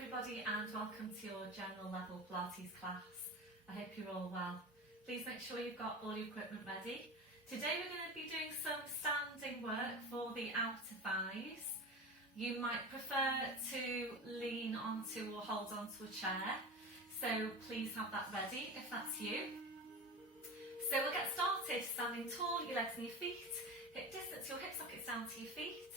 everybody and welcome to your general level Pilates class. I hope you're all well. Please make sure you've got all your equipment ready. Today we're going to be doing some standing work for the outer thighs. You might prefer to lean onto or hold onto a chair, so please have that ready if that's you. So we'll get started standing tall, your legs and your feet, hip distance, your hip sockets down to your feet,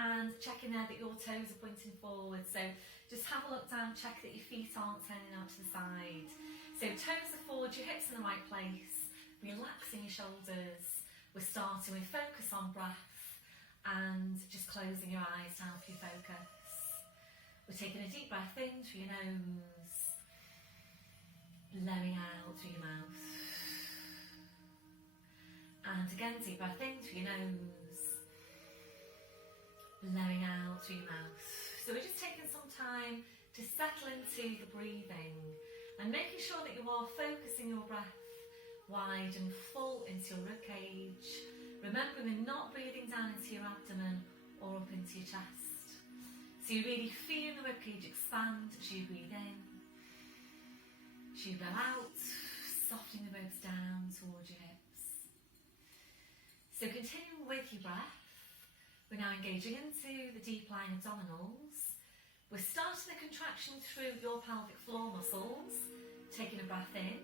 and checking there that your toes are pointing forward. So just have a look down, check that your feet aren't turning out to the side. So toes are forward, your hips in the right place, relaxing your shoulders. We're starting with focus on breath and just closing your eyes to help you focus. We're taking a deep breath in through your nose, blowing out through your mouth. And again, deep breath in through your nose, blowing out through your mouth. So we're just taking some time to settle into the breathing and making sure that you are focusing your breath wide and full into your ribcage. Remembering we're not breathing down into your abdomen or up into your chest. So you really feel the ribcage expand as you breathe in. As you blow out, softening the ribs down towards your hips. So continuing with your breath, we're now engaging into the deep lying abdominals. We're starting the contraction through your pelvic floor muscles, taking a breath in.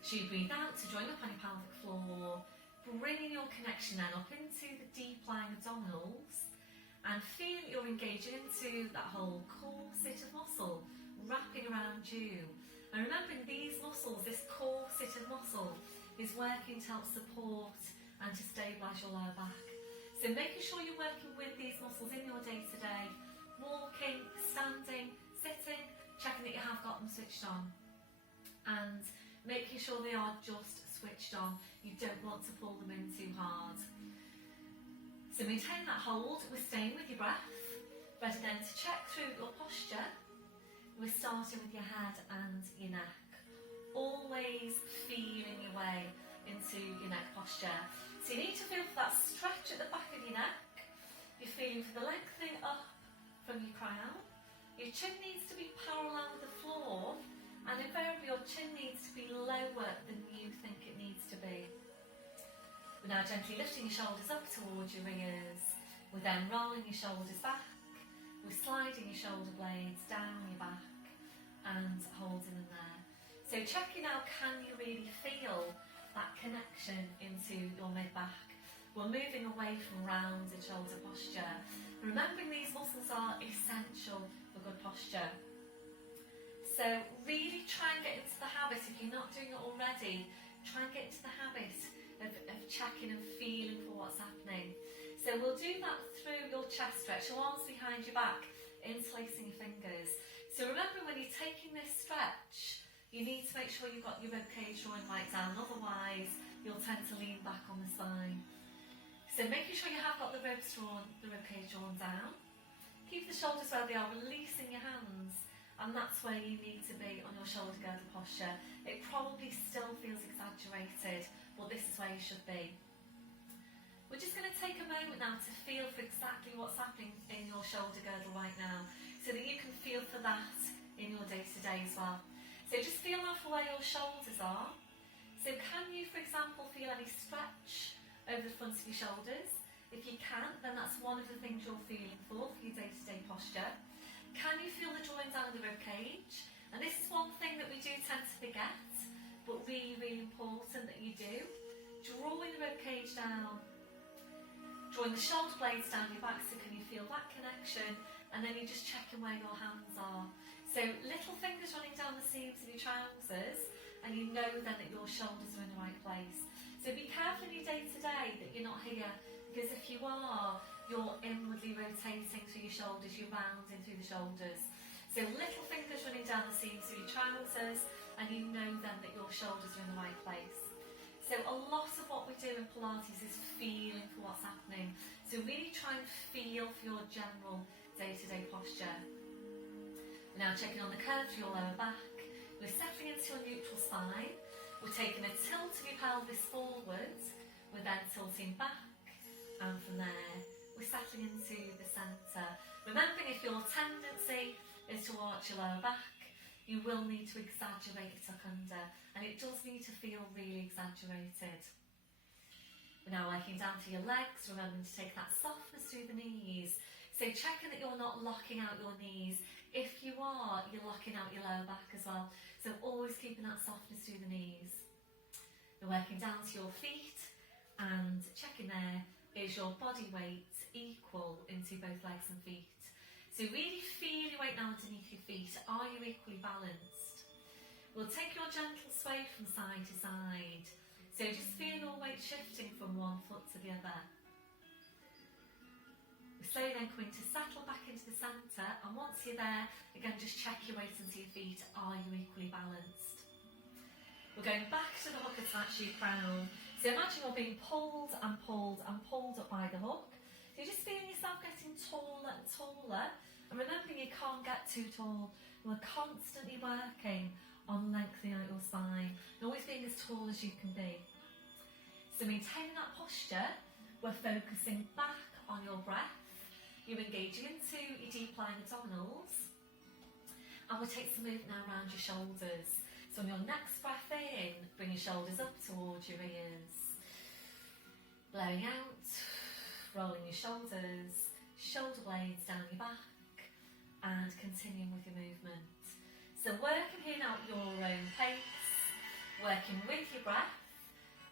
As you breathe out to join up on your pelvic floor, bringing your connection then up into the deep lying abdominals and feel that you're engaging into that whole corset of muscle wrapping around you. And remembering these muscles, this corset of muscle is working to help support and to stabilise your lower back. So making sure you're working with these muscles in your day-to-day, walking, standing, sitting, checking that you have got them switched on and making sure they are just switched on. You don't want to pull them in too hard. So maintain that hold. We're staying with your breath. Ready then to check through your posture. We're starting with your head and your neck. Always feeling your way into your neck posture. So you need to feel for that stretch at the back of your neck. You're feeling for the lengthening up from your crown. Your chin needs to be parallel with the floor, and invariably your chin needs to be lower than you think it needs to be. We're now gently lifting your shoulders up towards your ears. We're then rolling your shoulders back. We're sliding your shoulder blades down your back and holding them there. So checking now, can you really feel that connection into your mid-back? We're moving away from rounded shoulder posture. Remembering these muscles are essential for good posture. So really try and get into the habit, if you're not doing it already, try and get into the habit of checking and feeling for what's happening. So we'll do that through your chest stretch, your arms behind your back, interlacing your fingers. So remember, when you're taking this stretch, you need to make sure you've got your ribcage drawing right down, otherwise you'll tend to lean back on the spine. So making sure you have got the ribcage drawn down. Keep the shoulders where they are, releasing your hands, and that's where you need to be on your shoulder girdle posture. It probably still feels exaggerated, but this is where you should be. We're just going to take a moment now to feel for exactly what's happening in your shoulder girdle right now, so that you can feel for that in your day-to-day as well. So just feel out for where your shoulders are. So can you, for example, feel any stretch over the front of your shoulders? If you can, then that's one of the things you're feeling for your day-to-day posture. Can you feel the drawing down of the ribcage? And this is one thing that we do tend to forget, but really, really important that you do. Drawing the ribcage down, drawing the shoulder blades down your back, so can you feel that connection? And then you're just checking where your hands are. So little fingers running down the seams of your trousers, and you know then that your shoulders are in the right place. So be careful in your day-to-day that you're not here, because if you are, you're inwardly rotating through your shoulders, you're rounding through the shoulders. So little fingers running down the seams of your trousers, and you know then that your shoulders are in the right place. So a lot of what we do in Pilates is feeling for what's happening. So really try and feel for your general day-to-day posture. We're now checking on the curve to your lower back. We're settling into your neutral spine. We're taking a tilt of your pelvis forward. We're then tilting back, and from there we're settling into the centre. Remembering if your tendency is to arch your lower back, you will need to exaggerate your tuck under, and it does need to feel really exaggerated. We're now working down to your legs, remembering to take that softness through the knees. So checking that you're not locking out your knees. If you are, you're locking out your lower back as well. So always keeping that softness through the knees. We're working down to your feet and checking there, is your body weight equal into both legs and feet? So really feel your weight now underneath your feet. Are you equally balanced? We'll take your gentle sway from side to side. So just feel your weight shifting from one foot to the other. We're slowly then coming to settle back into the centre, and once you're there, again just check your weight into your feet. Are you equally balanced? We're going back to the hook attached to your crown. So imagine you're being pulled and pulled and pulled up by the hook. So you're just feeling yourself getting taller and taller, and remembering you can't get too tall. We're constantly working on lengthening out your spine and always being as tall as you can be. So maintaining that posture, we're focusing back on your breath. You're engaging into your deep lying abdominals, and we'll take some movement now around your shoulders. So on your next breath in, bring your shoulders up towards your ears. Blowing out, rolling your shoulders, shoulder blades down your back, and continuing with your movement. So working here now at your own pace, working with your breath,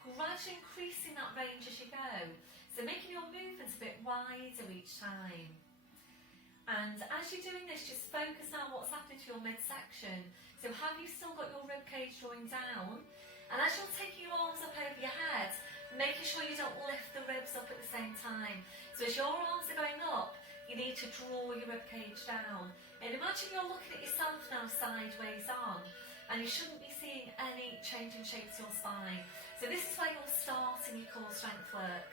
gradually increasing that range as you go. So making your movements a bit wider each time. And as you're doing this, just focus on what's happening to your midsection. So have you still got your rib cage drawing down? And as you're taking your arms up over your head, making sure you don't lift the ribs up at the same time. So as your arms are going up, you need to draw your rib cage down. And imagine you're looking at yourself now sideways on, and you shouldn't be seeing any change in shape to your spine. So this is where you're starting your core strength work.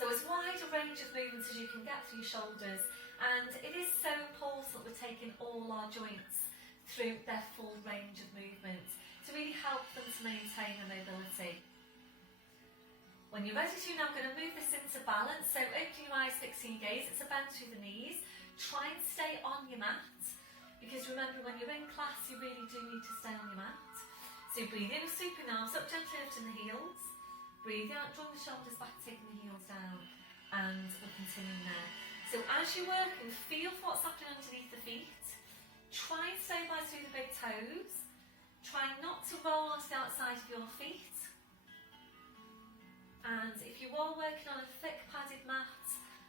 So as wide a range of movements as you can get through your shoulders, and it is so important that we're taking all our joints through their full range of movement to really help them to maintain their mobility. When you're ready to, now I'm going to move this into balance. So opening your eyes, fixing your gaze, it's a bend through the knees. Try and stay on your mat, because remember when you're in class you really do need to stay on your mat. So breathe in, sweeping the arms up, gently lifting the heels. Breathe out, drawing the shoulders back, taking the heels down, and we're continuing there. So as you're working, feel for what's happening underneath the feet. Try and stabilise through the big toes. Try not to roll onto the outside of your feet. And if you are working on a thick padded mat,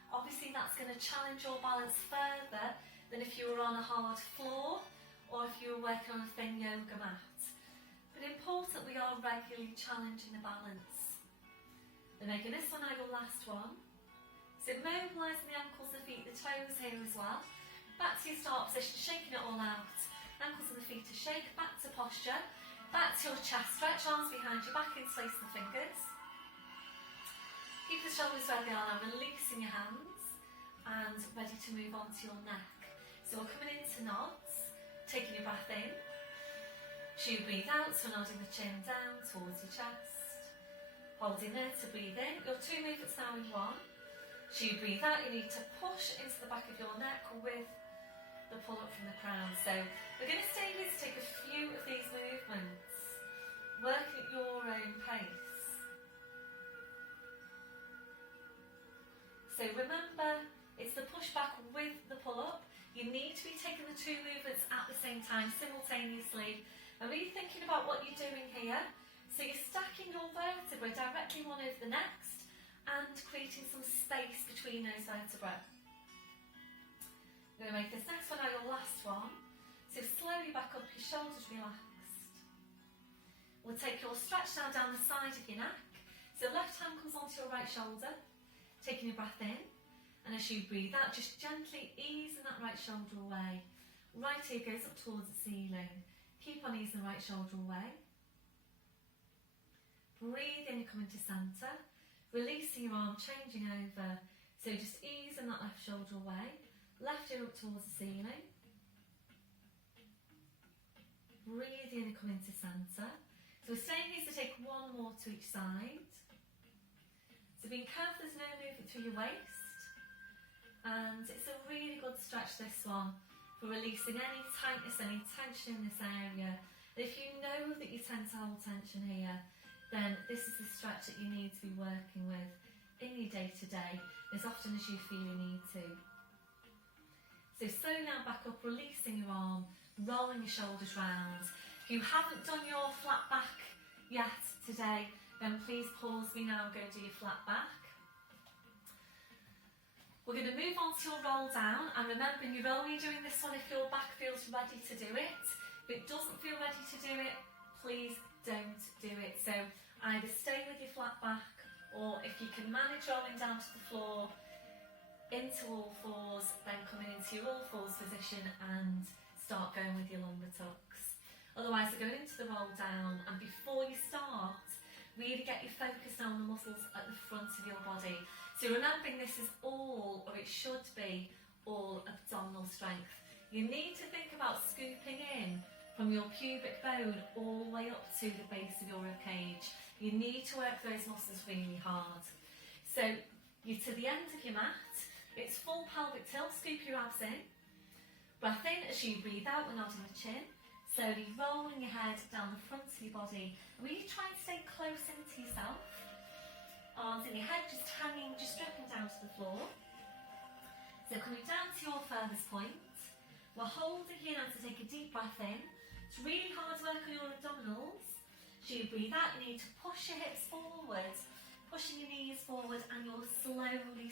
obviously that's going to challenge your balance further than if you were on a hard floor or if you were working on a thin yoga mat. But important, we are regularly challenging the balance. Then making this one now your last one. So mobilising the ankles, the feet, the toes here as well. Back to your start position, shaking it all out. Ankles and the feet to shake, back to posture. Back to your chest stretch, arms behind you, back interlacing the fingers. Keep the shoulders where they are now, releasing your hands and ready to move on to your neck. So we're coming into nods, taking your breath in. As you breathe out, so nodding the chin down towards your chest. Holding there to breathe in. Your two movements now in one. As you breathe out, you need to push into the back of your neck with the pull up from the crown. So we're going to stay here to take a few of these movements, working at your own pace. So remember, it's the push back with the pull up. You need to be taking the two movements at the same time, simultaneously, and really thinking about what you're doing here. So you're stacking your vertebrae directly one over the next and creating some space between those vertebrae. We're going to make this next one now your last one. So slowly back up, your shoulders relaxed. We'll take your stretch now down the side of your neck. So left hand comes onto your right shoulder. Taking your breath in, and as you breathe out, just gently easing that right shoulder away. Right ear goes up towards the ceiling. Keep on easing the right shoulder away. Breathe in, come into centre. Releasing your arm, changing over. So just easing that left shoulder away. Left ear up towards the ceiling. Breathe in and come into centre. So we're staying here to take one more to each side. So being careful there's no movement through your waist, and it's a really good stretch this on for releasing any tightness, any tension in this area. If you know that you tend to hold tension here, then this is the stretch that you need to be working with in your day-to-day as often as you feel you need to. So slowly now back up, releasing your arm, rolling your shoulders round. If you haven't done your flat back yet today, then please pause me now and go do your flat back. We're going to move on to your roll down, and remembering you're only doing this one if your back feels ready to do it. If it doesn't feel ready to do it, please don't do it. So either stay with your flat back, or if you can manage rolling down to the floor into all fours, then coming into your all fours position and start going with your lumbar tucks. Otherwise, we're going into the roll down, and before you start, really get your focus on the muscles at the front of your body. So remembering this is all, or it should be, all abdominal strength. You need to think about scooping in from your pubic bone all the way up to the base of your ribcage. You need to work those muscles really hard. So you're to the end of your mat, it's full pelvic tilt, scoop your abs in. Breath in as you breathe out, we're nodding the chin. Slowly rolling your head down the front of your body. Really try and stay close into yourself. Arms in your head, just hanging, just dripping down to the floor. So coming down to your furthest point. We're holding here now to take a deep breath in. It's really hard work on your abdominals. As you breathe out, you need to push your hips forward, pushing your knees forward, and you're slowly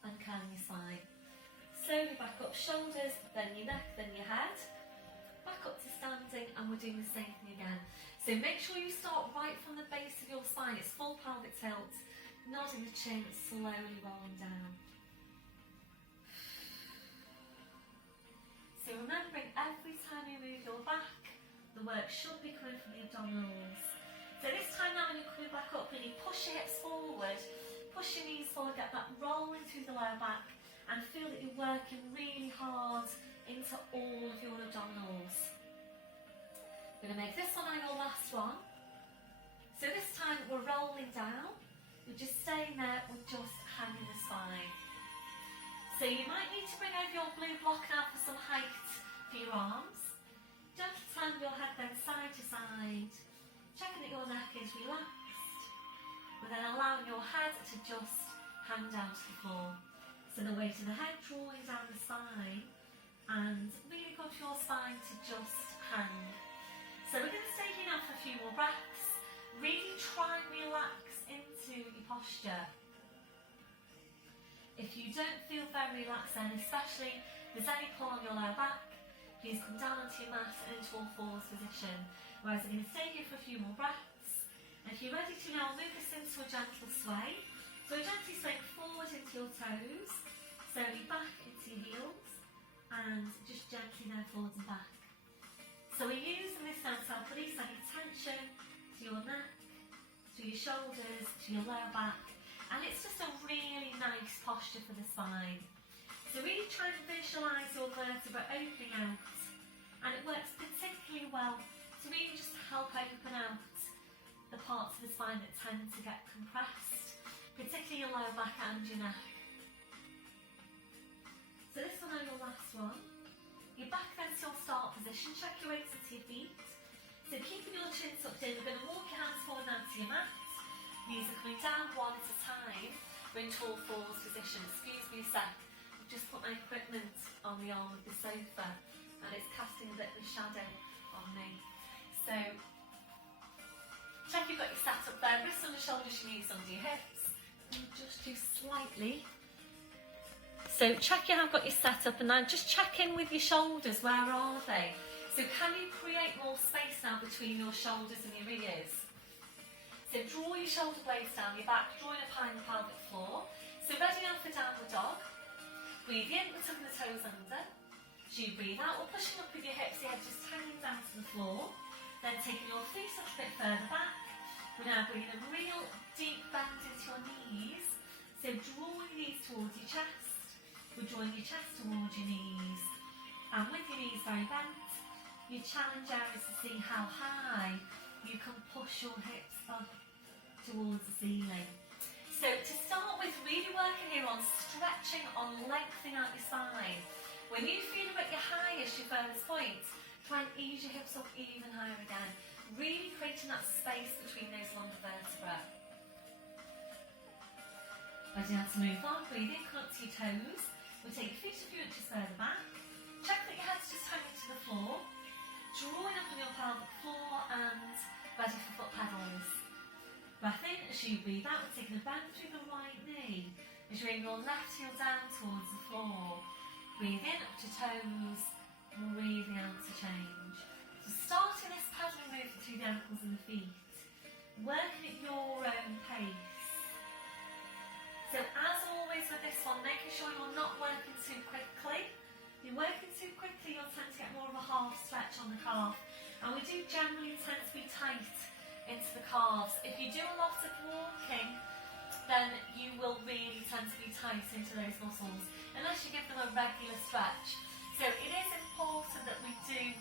uncurling your spine. Slowly back up, shoulders, then your neck, then your head. Back up to standing, and we're doing the same thing again. So make sure you start right from the base of your spine. It's full pelvic tilt, nodding the chin, slowly rolling down. So remembering every time you move your back, the work should be coming from the abdominals. So this time now when you're coming back up, really push your hips forward, push your knees forward, get that rolling through the lower back, and feel that you're working really hard into all of your abdominals. We're going to make this one our last one. So this time we're rolling down, we're just staying there, we're just hanging the spine. So you might need to bring over your blue block now for some height for your arms. Gently turn your head then side to side, checking that your neck is relaxed. We're then allowing your head to just hang down to the floor. So the weight of the head drawing down the spine, and really good for your spine to just hang. So we're going to stay here now for a few more breaths. Really try and relax into your posture. If you don't feel very relaxed then, especially if there's any pull on your lower back, please come down onto your mat and into all fours position. Whereas we're going to stay here for a few more breaths. And if you're ready to now, move this into a gentle sway. So we're gently swaying forward into your toes, slowly back into your heels, and just gently now forwards and back. So we're using this now to help release any tension to your neck, to your shoulders, to your lower back, and it's just a really nice posture for the spine. So really try and visualise your vertebra opening out, and it works particularly well to really just help open out the parts of the spine that tend to get compressed, particularly your lower back and your neck. So this one is your last one. You're back then to your start position, check your weights into your feet. So keeping your chin tucked in, we're going to walk your hands forward now to your mat. Knees are coming down one at a time. We're into all fours position. Excuse me a sec. I've just put my equipment on the arm of the sofa and it's casting a bit of a shadow on me. So check you've got your set up there. Wrists under shoulders, your knees under your hips. And just do slightly. So check you have got your set up, and now just check in with your shoulders. Where are they? So can you create more space now between your shoulders and your ears? So draw your shoulder blades down your back, drawing up high on the pelvic floor. So ready now for downward dog. Breathe in, we're tucking the toes under. As you breathe out, we're pushing up with your hips, your head just hanging down to the floor. Then taking your feet up a bit further back. We're now bringing a real deep bend into your knees. So drawing your knees towards your chest. We're drawing your chest towards your knees. And with your knees very bent, your challenge area is to see how high you can push your hips up towards the ceiling. So to start with, really working here on stretching, on lengthening out your spine. When you feel at your highest, your furthest point, try and ease your hips up even higher again. Really creating that space between those longer vertebrae. Ready now to move on. Breathe in, come up to your toes. We'll take your feet a few inches further back. Check that your head's just hanging to the floor. Drawing up on your pelvic floor and ready for foot pedals. Breath in as you breathe out, taking a bend through the right knee. As you bring your left heel down towards the floor. Breathe in up to toes, breathing out to change. So starting this pedaling movement through the ankles and the feet. Working at your own pace. So as always with this one, making sure you're not working too quickly. If you're working too quickly, you'll tend to get more of a half stretch on the calf. And we do generally tend to be tight into the calves. If you do a lot of walking, then you will really tend to be tight into those muscles, unless you give them a regular stretch. So it is important that we do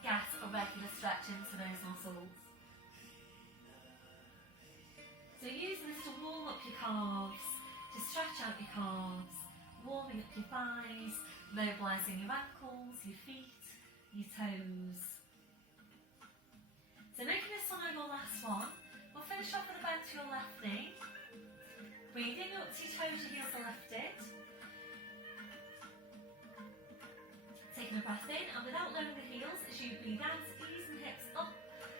get a regular stretch into those muscles. So using this to warm up your calves, to stretch out your calves, warming up your thighs, mobilising your ankles, your feet, your toes. So making this one our last one, we'll finish off with a bend to your left knee. Breathing up to your toes, your heels are lifted. Taking a breath in, and without lowering the heels, as you breathe out, easing the hips up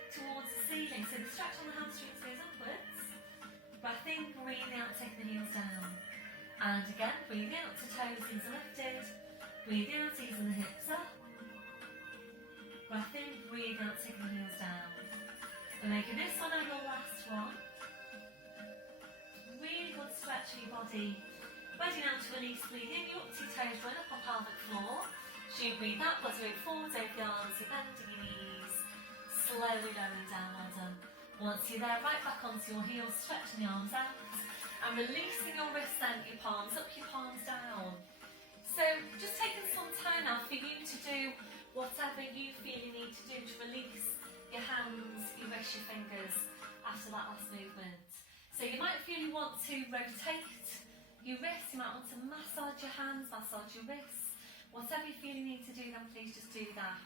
towards the ceiling. So the stretch on the hamstrings goes upwards. Breath in, breathing out, taking the heels down. And again, breathing out to toes, heels are lifted. Breathing out, easing the hips up. Breath in, breathe out, taking the heels down. We're making this one our last one. Really good stretch of your body. Ready now to release, breathe in, you up to your toes, join up on pelvic floor. As you breathe out, body move forwards over the arms, you're bending your knees. Slowly lowering down, well done. Once you're there, right back onto your heels, stretching the arms out. And releasing your wrists then, your palms up, your palms down. So just taking some time now for you to do whatever you feel you need to do to release your hands, your wrists, your fingers after that last movement. So you might feel you want to rotate your wrists, you might want to massage your hands, massage your wrists. Whatever you feel you need to do, then please just do that.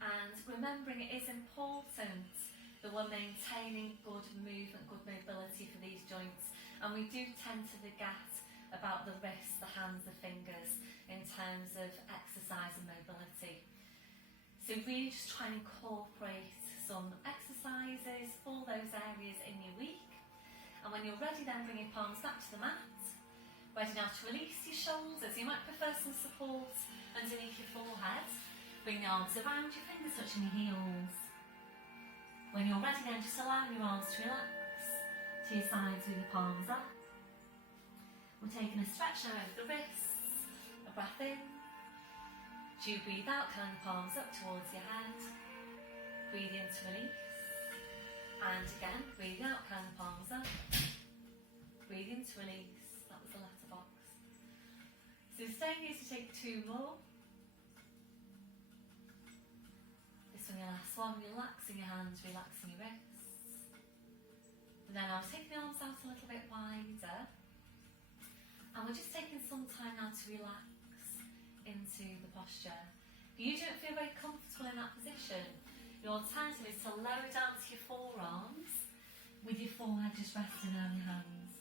And remembering it is important that we're maintaining good movement, good mobility for these joints. And we do tend to forget about the wrists, the hands, the fingers in terms of exercise and mobility. So really just try and incorporate some exercises for those areas in your week. And when you're ready, then bring your palms back to the mat. Ready now to release your shoulders. You might prefer some support underneath your forehead. Bring the arms around your fingers touching your heels. When you're ready then, just allow your arms to relax to your sides with your palms up. We're taking a stretch now over the wrists. A breath in. As you breathe out, kind the palms up towards your head. Breathe in to release. And again, breathe out, kind the palms up. Breathe in to release. That was the letterbox. So staying here to take two more. This one, your last one, relaxing your hands, relaxing your wrists. And then I'll take the arms out a little bit wider. And we're just taking some time now to relax into the posture. If you don't feel very comfortable in that position, your alternative is to lower down to your forearms with your forehead just resting on your hands.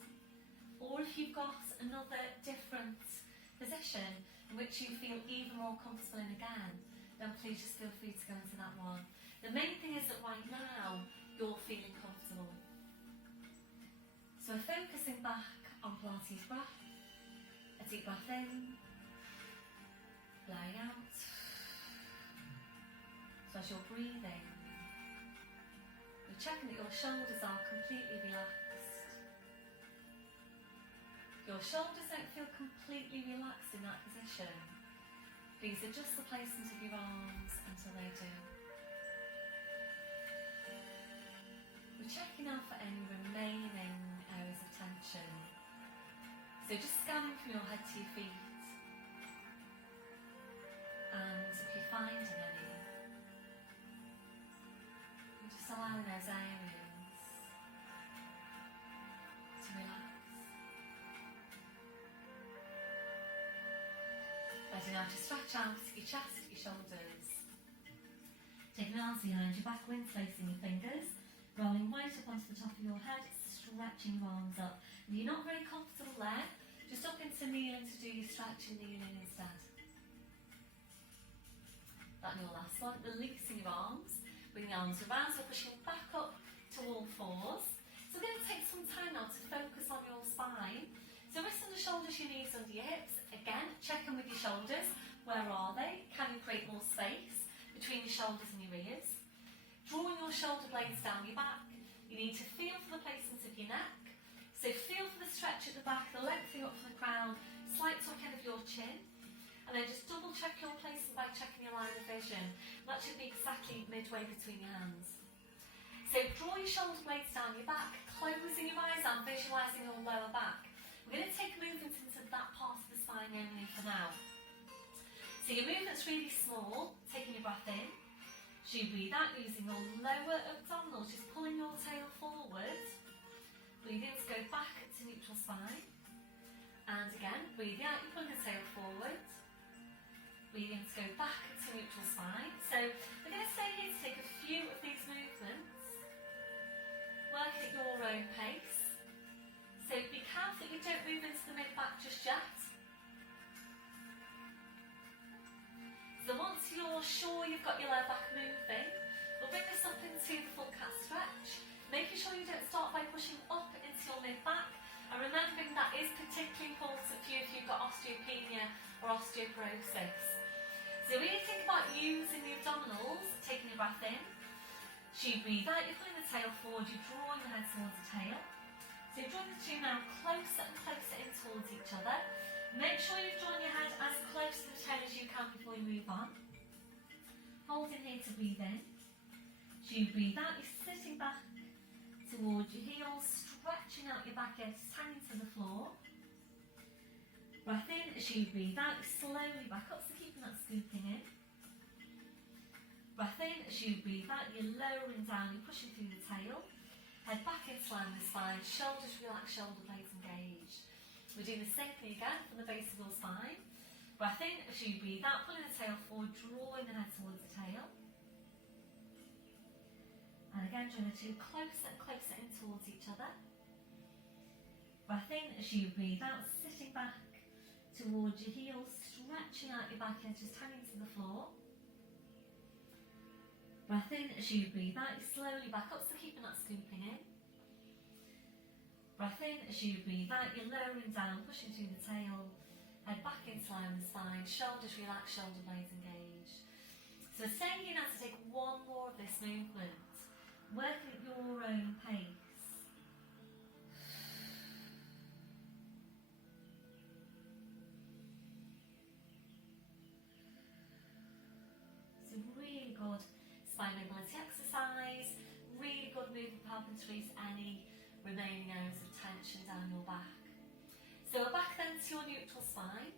Or if you've got another different position in which you feel even more comfortable in again, then please just feel free to go into that one. The main thing is that right now you're feeling comfortable. So we're focusing back on Pilates breath. A deep breath in, blowing out. So as you're breathing, you're checking that your shoulders are completely relaxed. Your shoulders don't feel completely relaxed in that position. Please adjust the placement of your arms until they do. We're checking out for any remaining areas of tension. So just scanning from your head to your feet. And if you're finding any, you're just allowing those areas to relax. Ready now to stretch out your chest, your shoulders. Taking your arms behind your back, interlacing your fingers, rolling right up onto the top of your head, stretching your arms up. If you're not very comfortable there, just up into kneeling to do your stretch and kneeling instead. That your last one, releasing your arms, bringing the arms around, so pushing back up to all fours. So we're going to take some time now to focus on your spine. So wrists under shoulders, your knees under your hips. Again, check in with your shoulders. Where are they? Can you create more space between your shoulders and your ears? Drawing your shoulder blades down your back. You need to feel for the placement of your neck. So feel for the stretch at the back, the lengthening up from the crown, slight tuck in of your chin. And then just double check your placement by checking your line of vision. That should be exactly midway between your hands. So draw your shoulder blades down your back, closing your eyes and visualising your lower back. We're going to take movement into that part of the spine only for now. So your movement's really small, taking your breath in. So you breathe out using your lower abdominals, just pulling your tail forward. Breathe in to go back to neutral spine. And again, breathing out, you're pulling the tail forward. Breathe in to go back to neutral spine. So we're going to stay here to take a few of these movements. Work at your own pace. So be careful that you don't move into the mid-back just yet. So once you're sure you've got your lower back moving, we'll bring this up into the full cat stretch, making sure you don't start by pushing up into your mid-back, and remembering that is particularly important for you if you've got osteopenia or osteoporosis. So really think about using the abdominals, taking your breath in. So you breathe out, you're pulling the tail forward, you're drawing the head towards the tail. So you're drawing the two now closer and closer in towards each other. Make sure you've drawn your head as close to the tail as you can before you move on. Holding here to breathe in. So you breathe out, you're sitting back towards your heels, stretching out your back edge, hanging to the floor. Breath in, as you breathe out, you slowly back up, so keeping that scooping in. Breath in, as you breathe out, you're lowering down, you're pushing through the tail. Head back into line with the spine, shoulders relaxed, shoulder blades engaged. We're doing the same thing again from the base of your spine. Breath in, as you breathe out, pulling the tail forward, drawing the head towards the tail. And again, drawing the two closer and closer in towards each other. Breath in, as you breathe out, sitting back towards your heels, stretching out your back edges, hanging to the floor. Breath in, as you breathe out, you slowly back up, so keeping that scooping in. Breath in, as you breathe out, you're lowering down, pushing through the tail. Head back into line with the spine, shoulders relaxed, shoulder blades engaged. So we're staying here now to take one more of this movement. Working at your own pace. So really good spine mobility exercise, really good movement for helping to release any remaining areas of tension down your back. So we're back then to your neutral spine,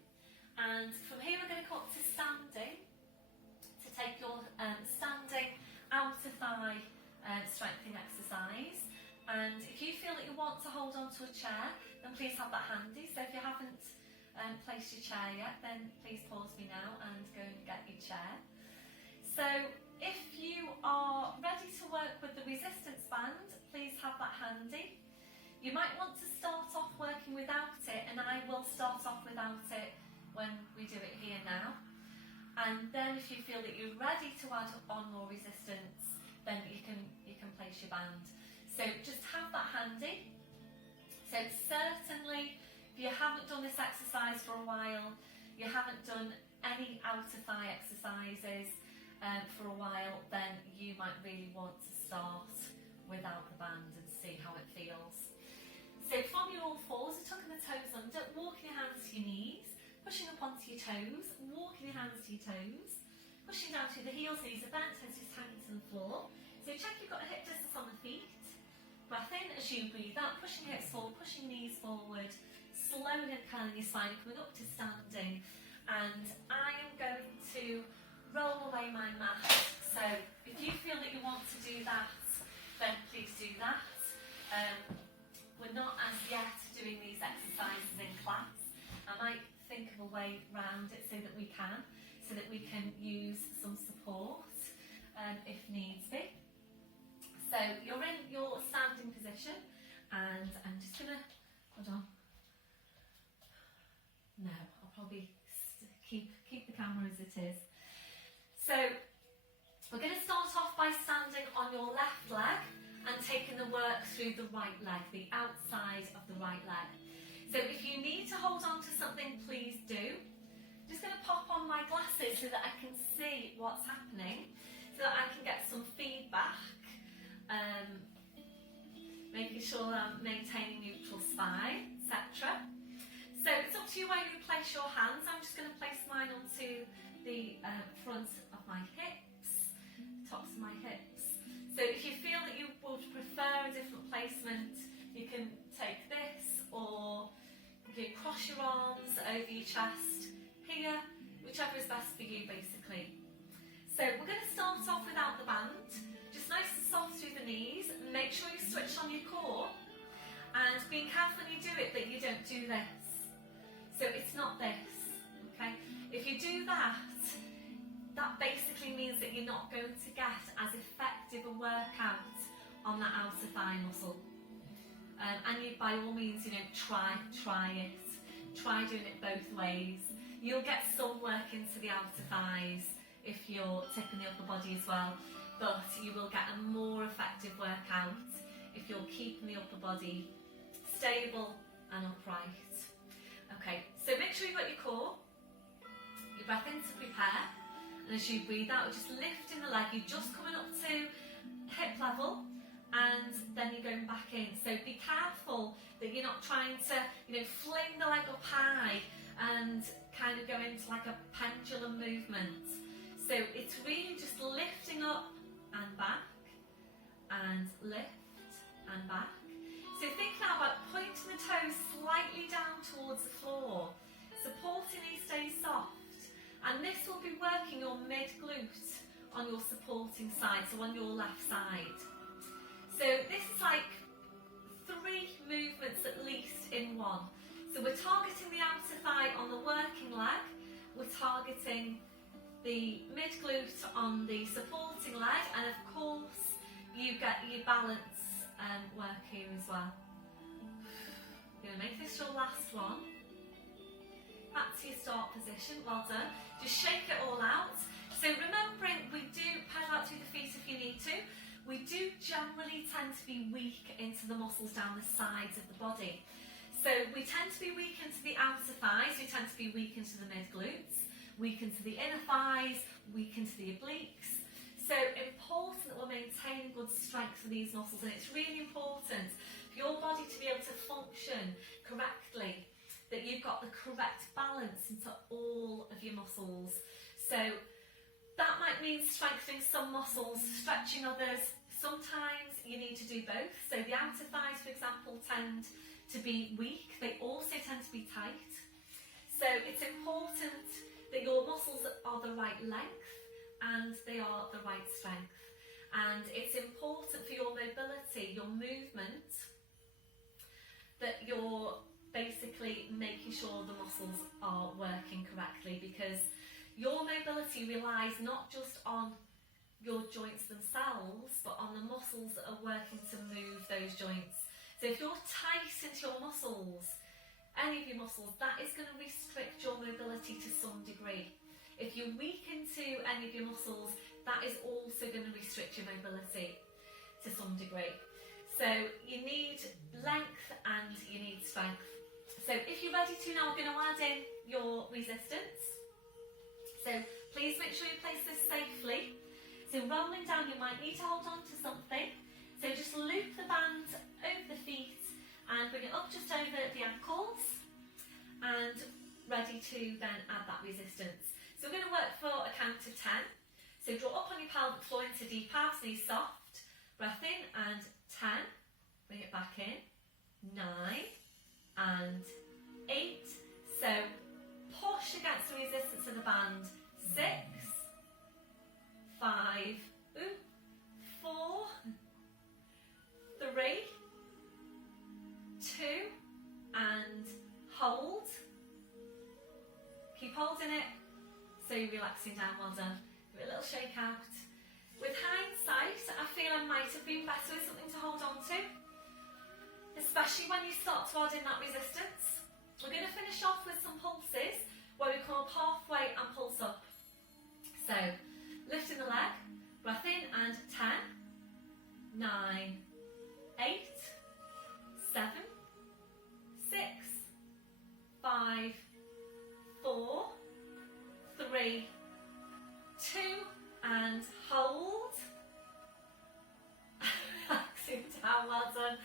and from here we're going to come up to standing, to take your standing outer thigh strengthening exercise. And if you feel that you want to hold on to a chair, then please have that handy. So if you haven't placed your chair yet, then please pause me now and go and get your chair. So if you are ready to work with the resistance band, please have that handy. You might want to start off working without it, and I will start off without it when we do it here now. And then if you feel that you're ready to add on more resistance, then you can place your band. So just have that handy. So certainly, if you haven't done this exercise for a while, you haven't done any outer thigh exercises for a while, then you might really want to start without the band and see how it feels. So from your all fours, you're tucking the toes under, walking your hands to your knees, pushing up onto your toes, walking your hands to your toes, pushing down through the heels, knees are bent, toes just hanging to the floor. So check you've got a hip distance on the feet. Breath in as you breathe out, pushing hips forward, pushing knees forward, slowly curling your spine, coming up to standing. And I am going to roll away my mat. So if you feel that you want to do that, then please do that. We're not as yet doing these exercises in class. I might think of a way around it so that we can use some support if needs be. So you're in your standing position, and I'm just gonna, hold on. No, I'll probably keep the camera as it is. So we're going to start off by standing on your left leg and taking the work through the right leg, the outside of the right leg. So if you need to hold on to something, please do. I'm just going to pop on my glasses so that I can see what's happening, so that I can get some feedback, making sure I'm maintaining neutral spine, etc. So it's up to you where you place your hands. I'm just going to place mine onto the front of my hips, tops of my hips. So if you feel that you would prefer a different placement, you can take this, or you can cross your arms over your chest here, whichever is best for you basically. So we're going to start off without the band, just nice and soft through the knees. Make sure you switch on your core, and be careful when you do it that you don't do this. So it's not this, okay? If you do that, that basically means that you're not going to get as effective a workout on that outer thigh muscle. And you, by all means, try it. Try doing it both ways. You'll get some work into the outer thighs if you're tipping the upper body as well, but you will get a more effective workout if you're keeping the upper body stable and upright. Okay, so make sure you've got your core, your breath in to prepare, and as you breathe out, just lifting the leg. You're just coming up to hip level, and then you're going back in. So be careful that you're not trying to, fling the leg up high and kind of go into like a pendulum movement. So it's really just lifting up and back, and lift and back. So think now about pointing the toes slightly down towards the floor, supporting these stays soft, and this will be working your mid-glute on your supporting side, so on your left side. So this is like 3 movements at least in one. So we're targeting the outer thigh on the working leg, we're targeting the mid-glute on the supporting leg, and of course you get your balance work here as well. You're going to make this your last one. Back to your start position, well done. Just shake it all out. So remembering, we do pedal out through the feet if you need to. We do generally tend to be weak into the muscles down the sides of the body. So we tend to be weak into the outer thighs, we tend to be weak into the mid-glutes, weak into the inner thighs, weak into the obliques. So important that we're maintaining good strength for these muscles, and it's really important for your body to be able to function correctly, that you've got the correct balance into all of your muscles. So that might mean strengthening some muscles, stretching others. Sometimes you need to do both. So the outer thighs, for example, tend to be weak. They also tend to be tight. So it's important that your muscles are the right length and they are the right strength. And it's important for your mobility, your movement, that you're basically making sure the muscles are working correctly, because your mobility relies not just on your joints themselves, but on the muscles that are working to move those joints. So if you're tight into your muscles, any of your muscles, that is going to restrict your mobility to some degree. If you're weak into any of your muscles, that is also going to restrict your mobility to some degree. So you need length and you need strength. So if you're ready to now, we're going to add in your resistance. So please make sure you place this safely. So rolling down, you might need to hold on to something. So just loop the band over the feet and bring it up just over the ankles, and ready to then add that resistance. So we're going to work for a count of 10. So draw up on your pelvic floor into deep abs, knees soft. Breath in and 10. Bring it back in. 9 and 8. So push against the resistance of the band. 6, 5, 4, 3, 2, and hold. Keep holding it. So you're relaxing down, well done. Give it a little shake out. With hindsight, I feel I might have been better with something to hold on to, especially when you start to add in that resistance. We're going to finish off with some pulses where we come up halfway and pulse up. So, lifting the leg, breath in and 10, 9, 8, 7, 6, 5, 4, 3, 2, and hold. Relaxing down, well done.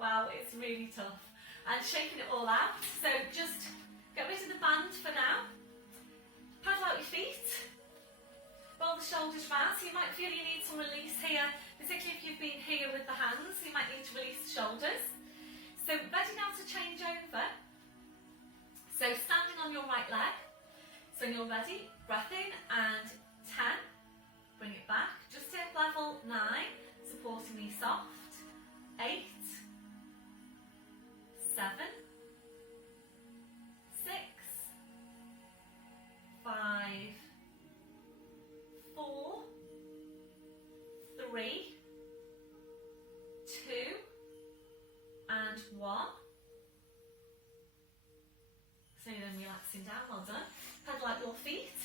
Wow, it's really tough. And shaking it all out. So just get rid of the band for now. Paddle out your feet. Roll the shoulders round. So you might feel you need some release here, particularly if you've been here with the hands. You might need to release the shoulders. So ready now to change over. So standing on your right leg. So when you're ready, breath in and 10. Bring it back. Just hip level 9. Supporting me soft. 8. 7. 6. 5. 4. 3. 2. And 1. So then relaxing down, well done. Pedal out your feet.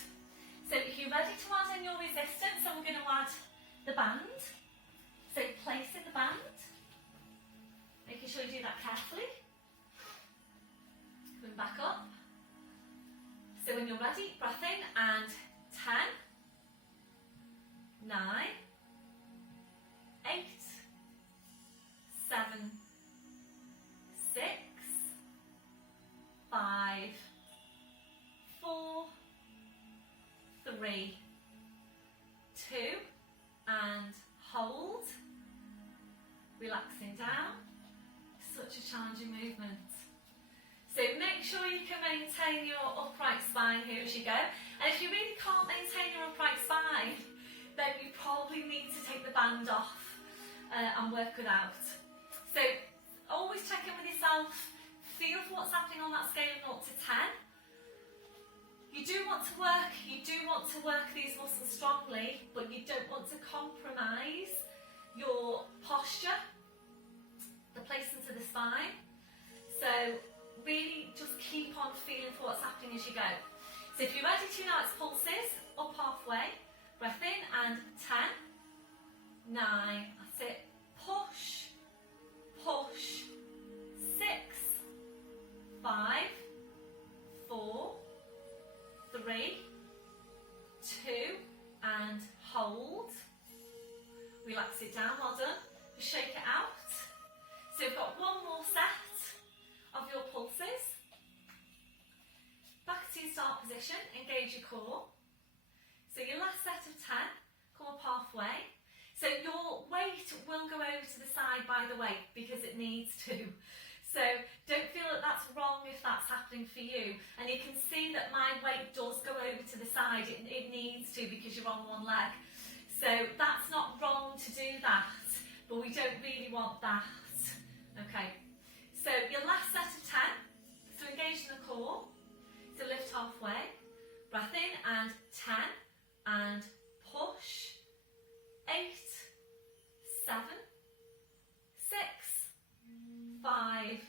So if you're ready to add in your resistance, then we're going to add the band. So placing the band. Making sure you do that carefully. Coming back up. So when you're ready, breath in and 10, 9, 8, 7, 6, 5, 4, 3, 2, and hold. Relaxing down. Such a challenging movement. So make sure you can maintain your upright spine here as you go. And if you really can't maintain your upright spine, then you probably need to take the band off and work without. So always check in with yourself. Feel for what's happening on that scale of 0 to 10. You do want to work these muscles strongly, but you don't want to compromise your posture, the placement of the spine. So really just keep on feeling for what's happening as you go. So if you're ready to now, it's pulses, up halfway, breath in and 10, 9, that's it, push, push, 6, 5, 4, 3, 2, and hold. Relax it down, well done. Just shake it out. So we've got one more set of your pulses. Back to your start position, engage your core. So your last set of 10, come up halfway. So your weight will go over to the side, by the way, because it needs to. So don't feel that that's wrong if that's happening for you. And you can see that my weight does go over to the side. It needs to because you're on one leg. So that's not wrong to do that, but we don't really want that. Okay, so your last set of 10, so engage in the core, so lift halfway, breath in and 10, and push, 8, 7, 6, 5,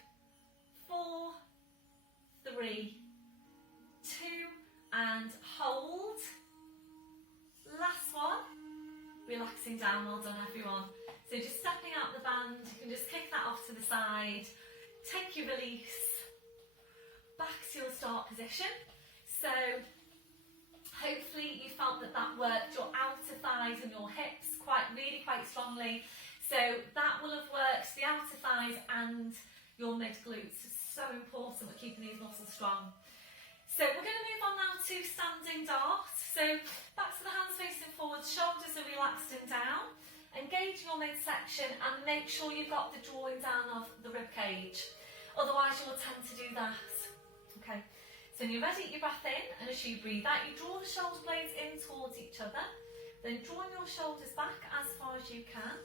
4, 3, 2, and hold. Last one. Relaxing down, well done everyone. So just stepping out the band, you can just kick that off to the side, take your release, back to your start position. So hopefully you felt that that worked your outer thighs and your hips really quite strongly. So that will have worked the outer thighs and your mid glutes. It's so important with keeping these muscles strong. So we're going to move on now to standing dart. So back to the hands facing forward, shoulders are relaxed and down. Engage your midsection and make sure you've got the drawing down of the rib cage. Otherwise you'll tend to do that. Okay, so when you're ready, you breath in, and as you breathe out, you draw the shoulder blades in towards each other. Then drawing your shoulders back as far as you can.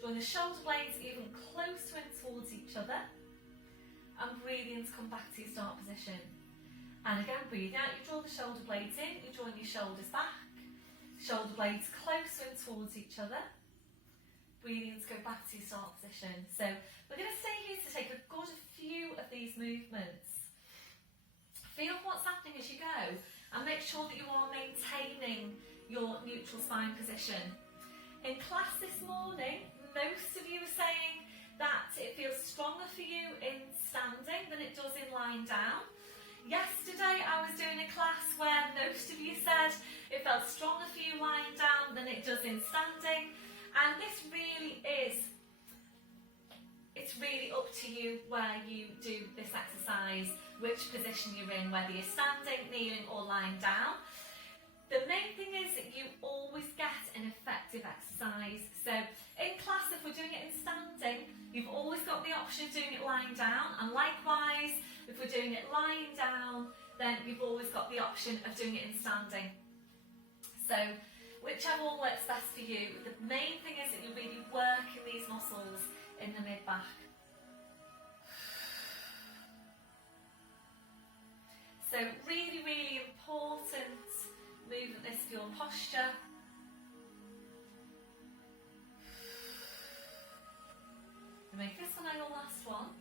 Drawing the shoulder blades even closer in towards each other. And breathe in to come back to your start position. And again, breathe out, you draw the shoulder blades in, you're drawing your shoulders back, shoulder blades closer in towards each other. Breathing to go back to your start position. So we're going to stay here to take a good few of these movements. Feel what's happening as you go and make sure that you are maintaining your neutral spine position. In class this morning, most of you are saying that it feels stronger for you in standing than it does in lying down. Yesterday I was doing a class where most of you said it felt stronger for you lying down than it does in standing, and this really is, it's really up to you where you do this exercise, which position you're in, whether you're standing, kneeling or lying down. The main thing is that you always get an effective exercise. So in class, if we're doing it in standing, you've always got the option of doing it lying down, and likewise, if we're doing it lying down, then you've always got the option of doing it in standing. So whichever one works best for you, the main thing is that you're really working these muscles in the mid-back. So really, really important movement this for your posture. You make this one your last one.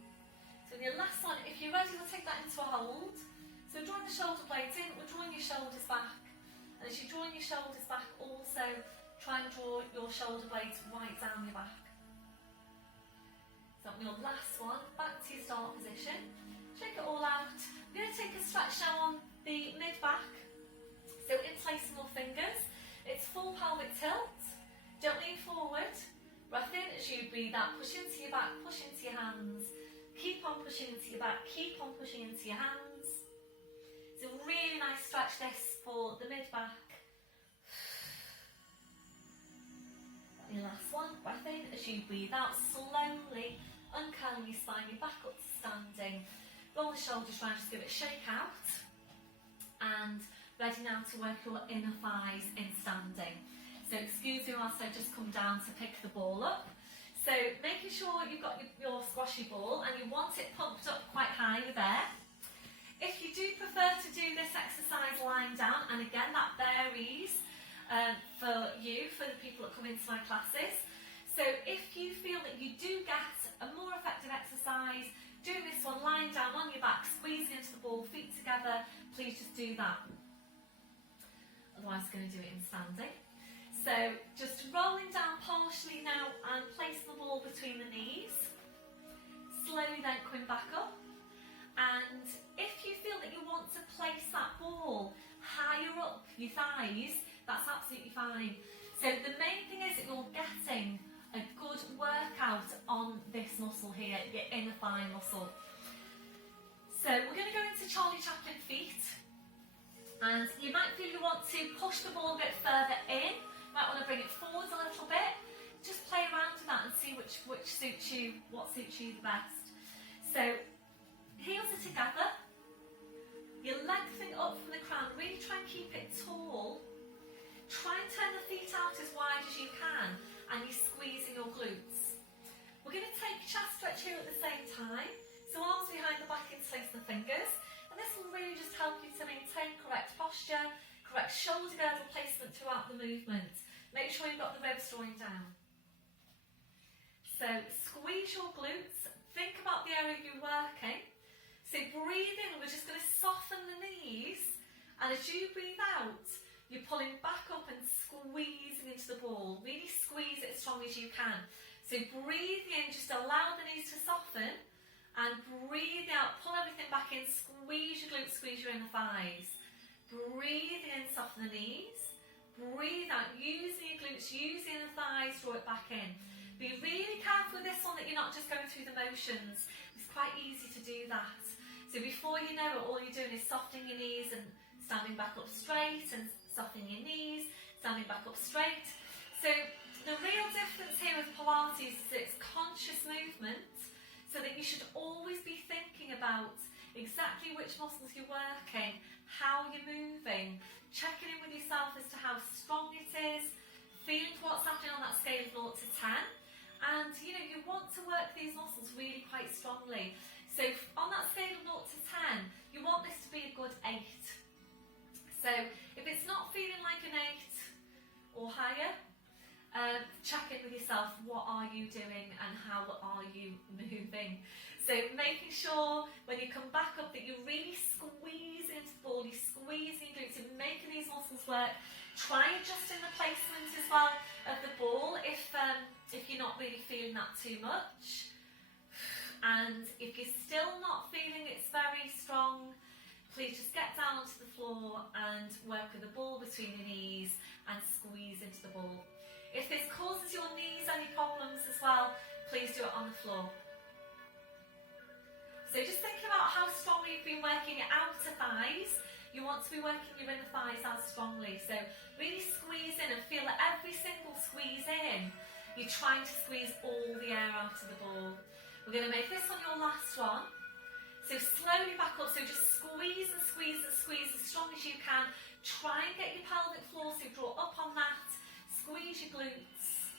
So in your last one, if you're ready, we'll take that into a hold. So we're drawing the shoulder blades in, we're drawing your shoulders back. And as you're drawing your shoulders back, also try and draw your shoulder blades right down your back. So on your last one, back to your start position. Shake it all out. We're going to take a stretch now on the mid-back. So interlacing your fingers, it's full pelvic tilt. Don't lean forward. Breath in as you breathe out, push into your back, push into your hands. Keep on pushing into your back, keep on pushing into your hands. It's a really nice stretch this for the mid-back. Your last one, breath in as you breathe out, slowly uncurling your spine, your back up to standing. Roll the shoulders round, just give it a shake out. And ready now to work your inner thighs in standing. So excuse me whilst I just come down to pick the ball up. So making sure you've got your squashy ball and you want it pumped up quite high there. If you do prefer to do this exercise lying down, and again that varies for you, for the people that come into my classes. So if you feel that you do get a more effective exercise doing this one lying down on your back, squeezing into the ball, feet together, please just do that. Otherwise, I'm going to do it in standing. So just rolling down partially now and placing the ball between the knees. Slowly then coming back up. And if you feel that you want to place that ball higher up your thighs, that's absolutely fine. So the main thing is that you're getting a good workout on this muscle here, your inner thigh muscle. So we're going to go into Charlie Chaplin feet. And you might feel you want to push the ball a bit further in, might want to bring it forwards a little bit. Just play around with that and see which suits you, what suits you the best. So heels are together, your leg thing up from the crown, really try and keep it tall. Try and turn the feet out as wide as you can, and you're squeezing your glutes. We're going to take chest stretch here at the same time, so arms behind the back, interlacing the fingers. This will really just help you to maintain correct posture, correct shoulder girdle placement throughout the movement. Make sure you've got the ribs drawing down. So squeeze your glutes, think about the area you're working. So breathe in, we're just going to soften the knees, and as you breathe out, you're pulling back up and squeezing into the ball. Really squeeze it as strong as you can. So breathe in, just allow the knees to soften. And breathe out, pull everything back in, squeeze your glutes, squeeze your inner thighs. Breathe in, soften the knees. Breathe out, using your glutes, use the inner thighs, draw it back in. Be really careful with this one that you're not just going through the motions. It's quite easy to do that. So before you know it, all you're doing is softening your knees and standing back up straight, and softening your knees, standing back up straight. So the real difference here with Pilates is it's conscious movement. So that you should always be thinking about exactly which muscles you're working, how you're moving, checking in with yourself as to how strong it is, feeling what's happening on that scale of 0 to 10. And you want to work these muscles really quite strongly. So on that scale of 0 to 10, you want this to be a good 8. So if it's not feeling like an 8 or higher, check in with yourself. What are you doing and how are you moving? So making sure when you come back up that you're really squeezing into the ball, you're squeezing your glutes, you're making these muscles work. Try adjusting the placement as well of the ball if you're not really feeling that too much. And if you're still not feeling it's very strong, please just get down onto the floor and work with the ball between your knees and squeeze into the ball. If this causes your knees any problems as well, please do it on the floor. So just think about how strongly you've been working your outer thighs. You want to be working your inner thighs as strongly. So really squeeze in and feel that every single squeeze in, you're trying to squeeze all the air out of the ball. We're going to make this on your last one. So slowly back up, so just squeeze and squeeze and squeeze as strong as you can. Try and get your pelvic floor, so draw up on that. Squeeze your glutes.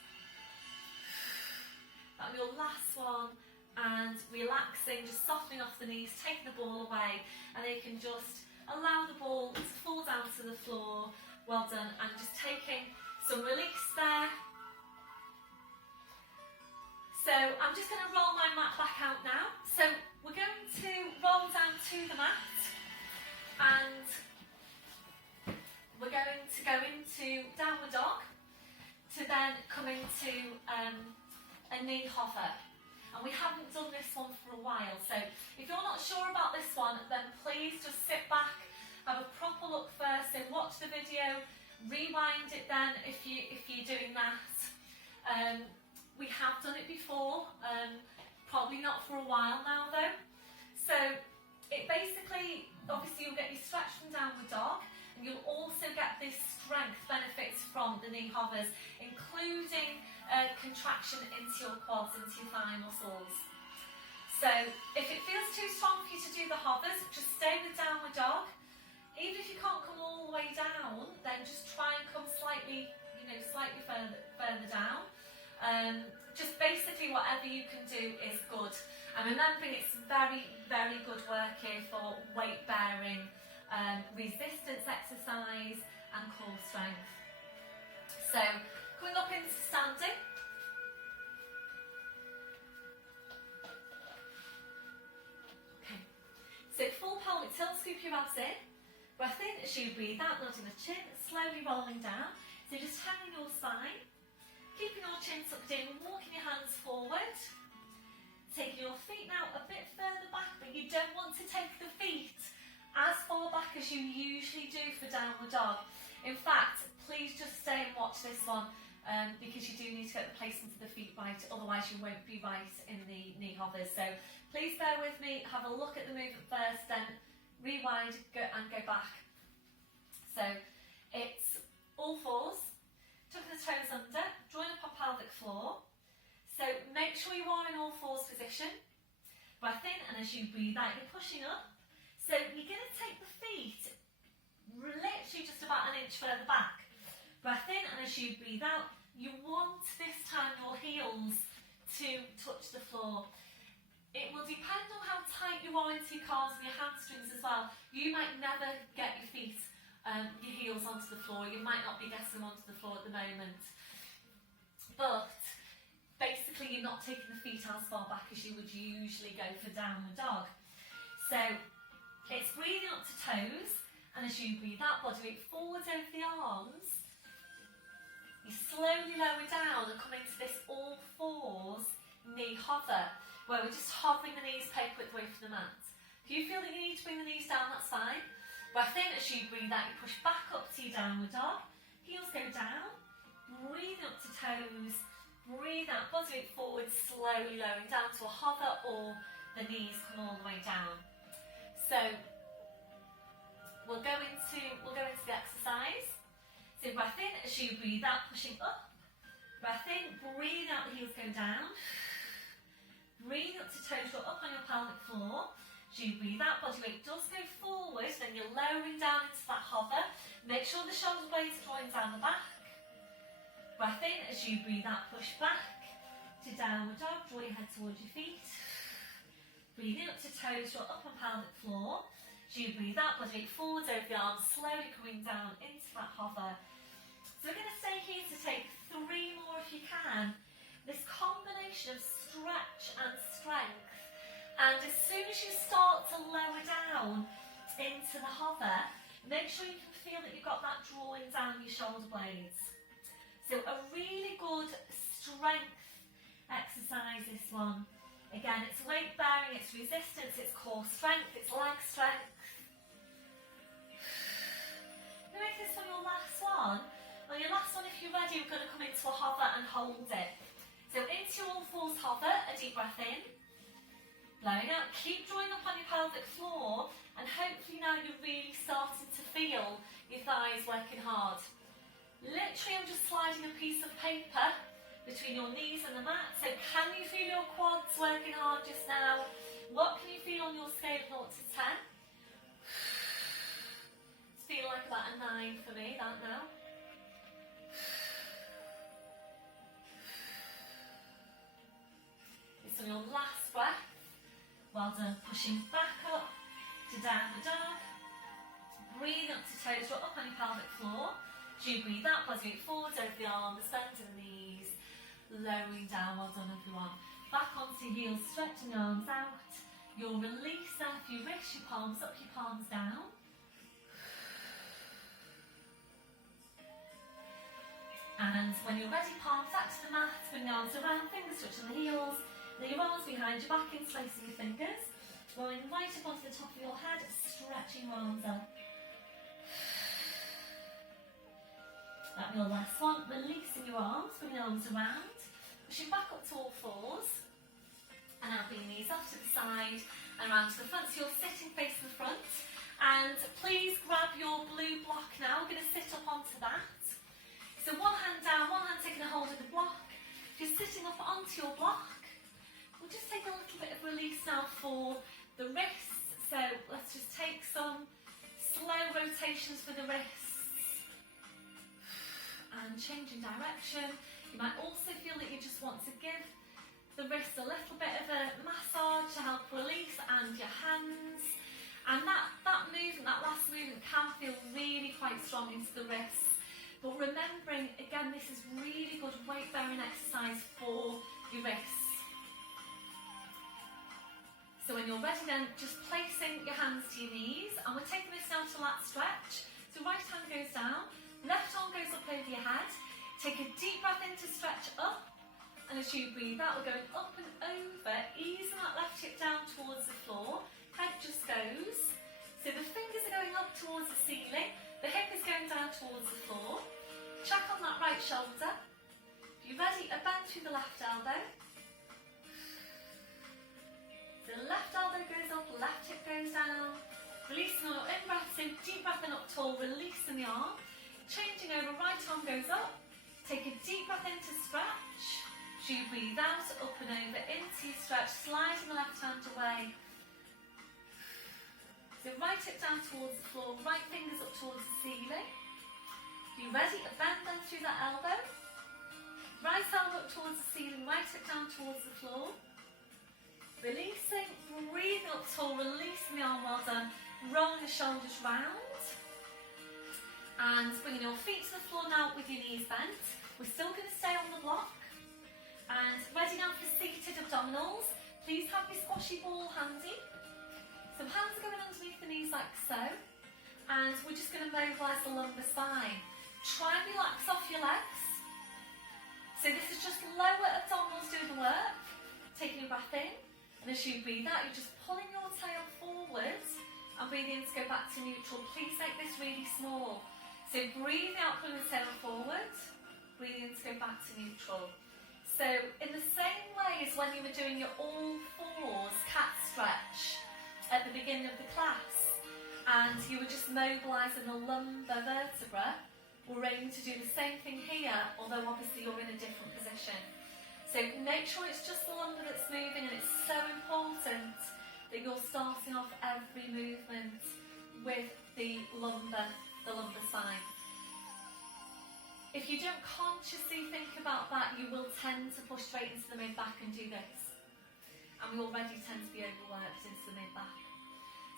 That'll be your last one. And relaxing, just softening off the knees, taking the ball away. And then you can just allow the ball to fall down to the floor. Well done. And just taking some release there. So I'm just going to roll my mat back out now. So we're going to roll down to the mat and we're going to go into downward dog to then come into a knee hover. And we haven't done this one for a while, so if you're not sure about this one, then please just sit back, have a proper look first, so watch the video, rewind it then if you're doing that. We have done it before, probably not for a while now though. So it basically, obviously you'll get your stretch from downward dog, and you'll also get this strength benefits from the knee hovers, including contraction into your quads, into your thigh muscles. So if it feels too strong for you to do the hovers, just stay with downward dog. Even if you can't come all the way down, then just try and come slightly, slightly further down. Just basically whatever you can do is good. And remembering it's very, very good work here for weight bearing, resistance exercise and core strength. So coming up into standing. Okay. So full pelvic tilt, scoop your abs in. Breath in as you breathe out, nodding the chin, slowly rolling down. So just hanging your spine. Keeping your chin tucked in, walking your hands forward. Taking your feet now a bit further back, but you don't want to take the feet as far back as you usually do for downward dog. In fact, please just stay and watch this one because you do need to get the placement of the feet right, otherwise you won't be right in the knee hovers. So please bear with me, have a look at the movement first, then rewind go back. So it's all fours, tucking the toes under, drawing up our pelvic floor. So make sure you are in all fours position. Breath in, and as you breathe out, you're pushing up. So you're going to take the feet literally just about an inch further back. Breath in, and as you breathe out, you want this time your heels to touch the floor. It will depend on how tight you are into your calves and your hamstrings as well. You might never get your feet, your heels onto the floor. You might not be getting them onto the floor at the moment. But basically you're not taking the feet as far back as you would usually go for downward dog. So it's breathing up to toes, and as you breathe out, body weight forwards over the arms. You slowly lower down and come into this all fours knee hover, where we're just hovering the knees paper width away from the mat. If you feel that you need to bring the knees down, that's fine. Breath in, as you breathe out, you push back up to your downward dog. Heels go down, breathe up to toes. Breathe out, body weight forward, slowly lowering down to a hover, or the knees come all the way down. So we'll go into the exercise. So breath in as you breathe out, pushing up. Breath in, breathe out, the heels go down. Breathe up to toes, go up on your pelvic floor. As you breathe out, body weight does go forward, then you're lowering down into that hover. Make sure the shoulder blades are drawing down the back. Breath in, as you breathe out, push back to downward dog, draw your head towards your feet. Breathe in up to toes, draw up on pelvic floor. As As you breathe out, blood weight forwards over the arms, slowly coming down into that hover. So we're going to stay here to take 3 more if you can. This combination of stretch and strength. And as soon as you start to lower down into the hover, make sure you can feel that you've got that drawing down your shoulder blades. So a really good strength exercise, this one. Again, it's weight bearing, it's resistance, it's core strength, it's leg strength. You make this one your last one. On your last one, if you're ready, we're going to come into a hover and hold it. So into your all fours hover, a deep breath in. Blowing out, keep drawing up on your pelvic floor, and hopefully now you're really starting to feel your thighs working hard. Literally, I'm just sliding a piece of paper between your knees and the mat. So can you feel your quads working hard just now? What can you feel on your scale of 0 to 10? It's feeling like about a 9 for me, that now. It's on your last breath. Well done. Pushing back up to downward dog. Breathe up to toes, right up on your pelvic floor. As you breathe out, blood weight forwards over the arms, bending the knees, lowering down. Well done, everyone. Back onto your heels, stretching your arms out. You'll release there for your wrists, your palms up, your palms down. And when you're ready, palms back to the mat, bring your arms around, fingers touching the heels. Now your arms behind your back, interlacing your fingers. Rolling right up onto the top of your head, stretching your arms up. That your last one, releasing your arms, bring your arms around, pushing back up to all fours, and now bring your knees off to the side and around to the front, so you're sitting facing the front. And please grab your blue block now, we're going to sit up onto that. So one hand down, one hand taking a hold of the block, just sitting up onto your block. We'll just take a little bit of release now for the wrists, so let's just take some slow rotations for the wrists. And changing direction. You might also feel that you just want to give the wrists a little bit of a massage to help release, and your hands. And that movement, that last movement, can feel really quite strong into the wrists. But remembering, again, this is really good weight bearing exercise for your wrists. So when you're ready then, just placing your hands to your knees, and we're taking this now to lat stretch. So right hand goes down, left arm goes up over your head. Take a deep breath in to stretch up, and as you breathe out, we're going up and over, easing that left hip down towards the floor. Head just goes. So the fingers are going up towards the ceiling, the hip is going down towards the floor. Check on that right shoulder. If you're ready, a bend through the left elbow. The left elbow goes up, left hip goes down. Releasing on your in-breath, so deep breath in up tall, releasing the arm. Changing over, right arm goes up. Take a deep breath in to stretch. As you breathe out, up and over, into your stretch, sliding the left hand away. So right hip down towards the floor, right fingers up towards the ceiling. If you're ready, a bend then through that elbow. Right elbow up towards the ceiling, right hip down towards the floor. Releasing, breathing up tall, releasing the arm, well done. Rolling the shoulders round. And bringing your feet to the floor now with your knees bent. We're still going to stay on the block. And ready now for seated abdominals. Please have your squashy ball handy. So hands are going underneath the knees like so. And we're just going to mobilise the lumbar spine. Try and relax off your legs. So this is just lower abdominals doing the work. Taking a breath in. And as you breathe out, you're just pulling your tail forwards and breathing in to go back to neutral. Please make this really small. So breathe out, pulling the tail forward, breathing in to go back to neutral. So in the same way as when you were doing your all fours cat stretch at the beginning of the class, and you were just mobilising the lumbar vertebra, we're aiming to do the same thing here, although obviously you're in a different position. So make sure it's just the lumbar that's moving, and it's so important that you're starting off every movement with the lumbar spine. If you don't consciously think about that, you will tend to push straight into the mid-back and do this. And we already tend to be overworked into the mid-back.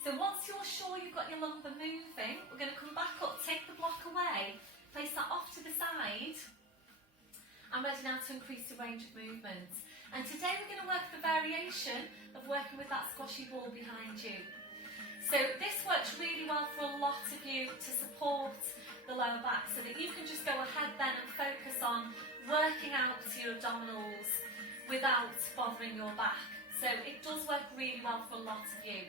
So once you're sure you've got your lumbar moving, we're going to come back up, take the block away, place that off to the side. I'm ready now to increase the range of movement. And today we're going to work the variation of working with that squashy ball behind you. So this works really well for a lot of you to support the lower back, so that you can just go ahead then and focus on working out your abdominals without bothering your back. So it does work really well for a lot of you.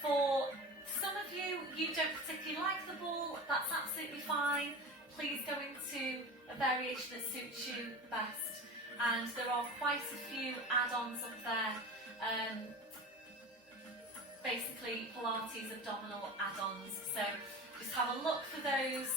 For some of you, you don't particularly like the ball, that's absolutely fine. Please go into a variation that suits you the best. And there are quite a few add-ons up there, basically Pilates abdominal add-ons. So just have a look for those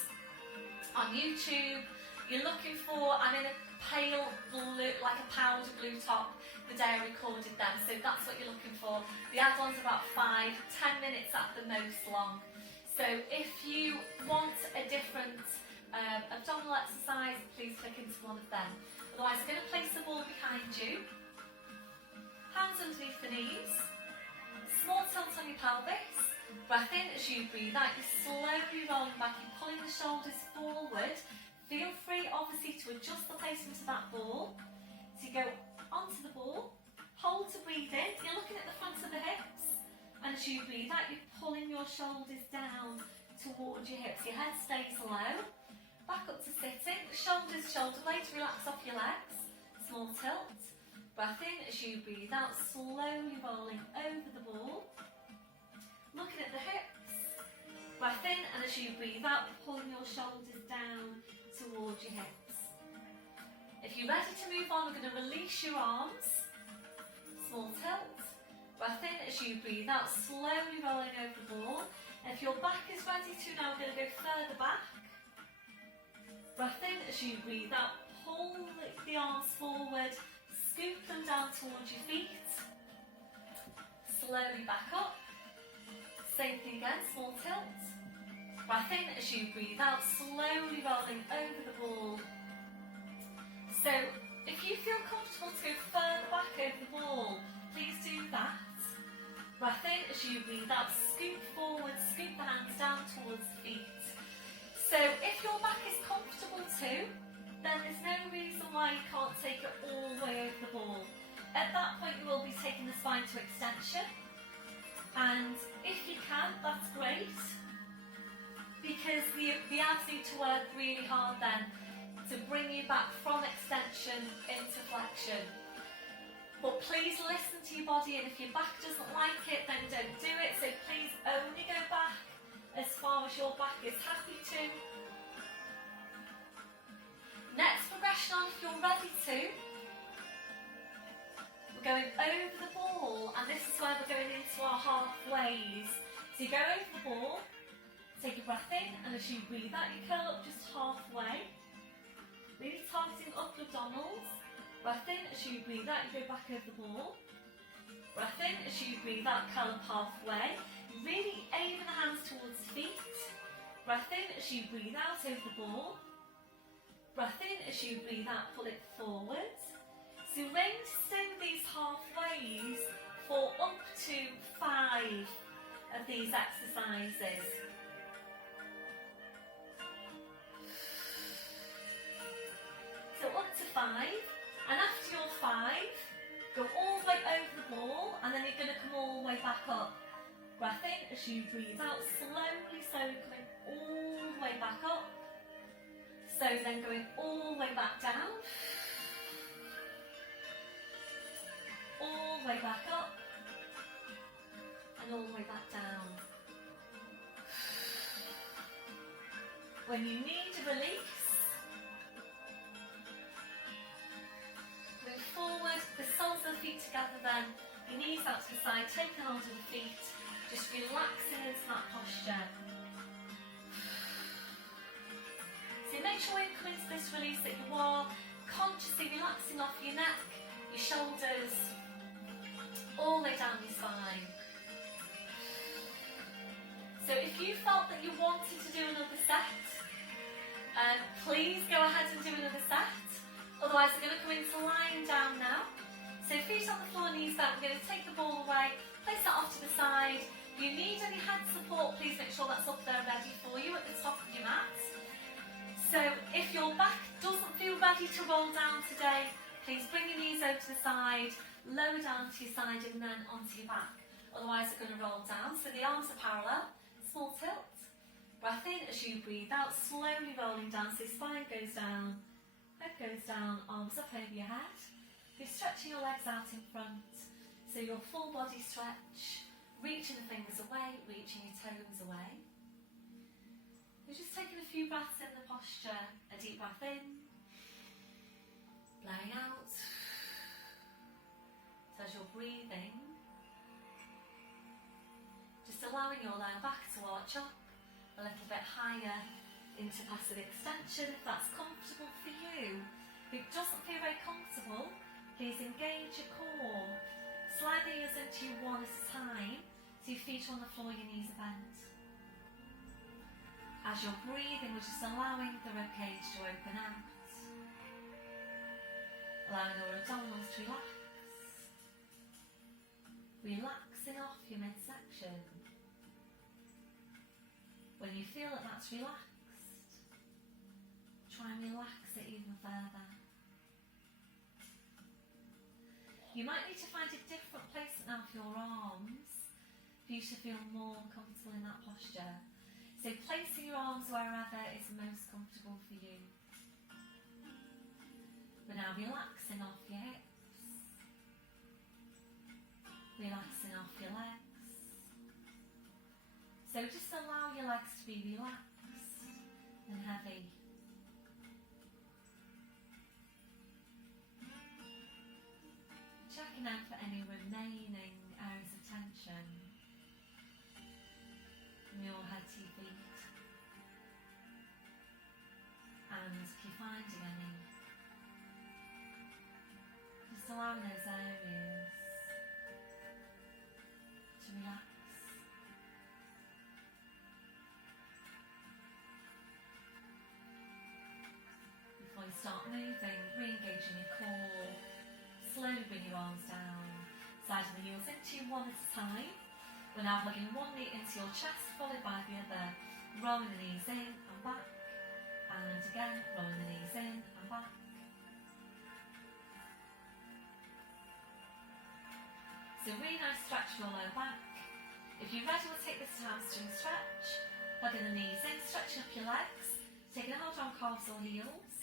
on YouTube. You're looking for, I'm in a pale blue, like a powder blue top, the day I recorded them, so that's what you're looking for. The add-ons are about 5-10 minutes at the most long. So if you want a different abdominal exercise, please click into one of them. Otherwise, I'm going to place the ball behind you, hands underneath the knees, small tilt on your pelvis, breath in as you breathe out, you're slowly rolling back, you're pulling the shoulders forward. Feel free, obviously, to adjust the placement of that ball. So you go onto the ball, hold to breathe in, you're looking at the front of the hips, and as you breathe out, you're pulling your shoulders down towards your hips. Your head stays low, back up to sitting, shoulders, shoulder blades, relax off your legs, small tilt, breath in as you breathe out, slowly rolling over the ball, looking at the hips, breath in, and as you breathe out, pulling your shoulders down towards your hips. If you're ready to move on, we're going to release your arms, small tilt, breath in as you breathe out, slowly rolling over the ball. And if your back is ready to, now we're going to go further back, breath in as you breathe out, pull the arms forward, scoop them down towards your feet, slowly back up, same thing again, small tilt. Breath in as you breathe out, slowly rolling over the ball. So if you feel comfortable to go further back over the ball, please do that. Breath in as you breathe out, scoop forward, scoop the hands down towards the feet. So if your back is comfortable too, then there's no reason why you can't take it all the way over the ball. At that point you will be taking the spine to extension, and if you can, that's great, because the abs need to work really hard then to bring you back from extension into flexion. But please listen to your body, and if your back doesn't like it, then don't do it. So please only go back as far as your back is happy to. Next progression on, if you're ready to, we're going over the ball, and this is where we're going into our halfways. So you go over the ball, take a breath in, and as you breathe out, you curl up just halfway. Really targeting upper abdominals. Breath in, as you breathe out, you go back over the ball. Breath in, as you breathe out, curl up halfway. Really aiming the hands towards the feet. Breath in, as you breathe out over the ball. Breath in, as you breathe out, pull it forward. So we're aiming to stay with these halfways for up to 5 of these exercises. So up to 5, and after your 5, go all the way over the ball, and then you're going to come all the way back up. Breath in as you breathe out, slowly coming all the way back up. So then going all the way back down, all the way back up, and all the way back down. When you need a release, move forward, the soles of the feet together then, your knees out to the side, taking hold of the feet, just relaxing into that posture. So make sure when you come into this release that you are consciously relaxing off your neck, your shoulders, all the way down your spine. So if you felt that you wanted to do another set, please go ahead and do another set. Otherwise we're going to come into lying down now. So feet on the floor, knees back, we're going to take the ball away, place that off to the side. If you need any head support, please make sure that's up there ready for you at the top of your mat. So if your back doesn't feel ready to roll down today, please bring your knees over to the side, lower down to your side and then onto your back. Otherwise they're going to roll down. So the arms are parallel, small tilt. Breath in as you breathe out, slowly rolling down. So spine goes down, head goes down, arms up over your head. You're stretching your legs out in front. So your full body stretch, reaching the fingers away, reaching your toes away. We're just taking a few breaths in the posture. A deep breath in, blowing out. So as you're breathing, just allowing your lower back to arch up a little bit higher into passive extension if that's comfortable for you. If it doesn't feel very comfortable, please engage your core. Slide the ears into you one at a time, so your feet are on the floor, your knees are bent. As you're breathing, we're just allowing the ribcage to open out. Allowing your abdominals to relax. Relaxing off your midsection. When you feel that that's relaxed, try and relax it even further. You might need to find a different placement now for your arms for you to feel more comfortable in that posture. So placing your arms wherever is most comfortable for you. We're now relaxing off your hips, relaxing off your legs. So just allow your legs to be relaxed and heavy. Checking out for any remaining areas of tension from your head to your feet. And if you're finding any, just allowing those areas to relax. Before you start moving, re-engaging your core. Slowly bring your arms down, sliding the heels into you one at a time. We're now hugging one knee into your chest, followed by the other, rolling the knees in and back, and again, rolling the knees in and back. So really nice stretch for your lower back. If you're ready, we'll take this hamstring stretch, hugging the knees in, stretching up your legs, taking a hold on calves or heels.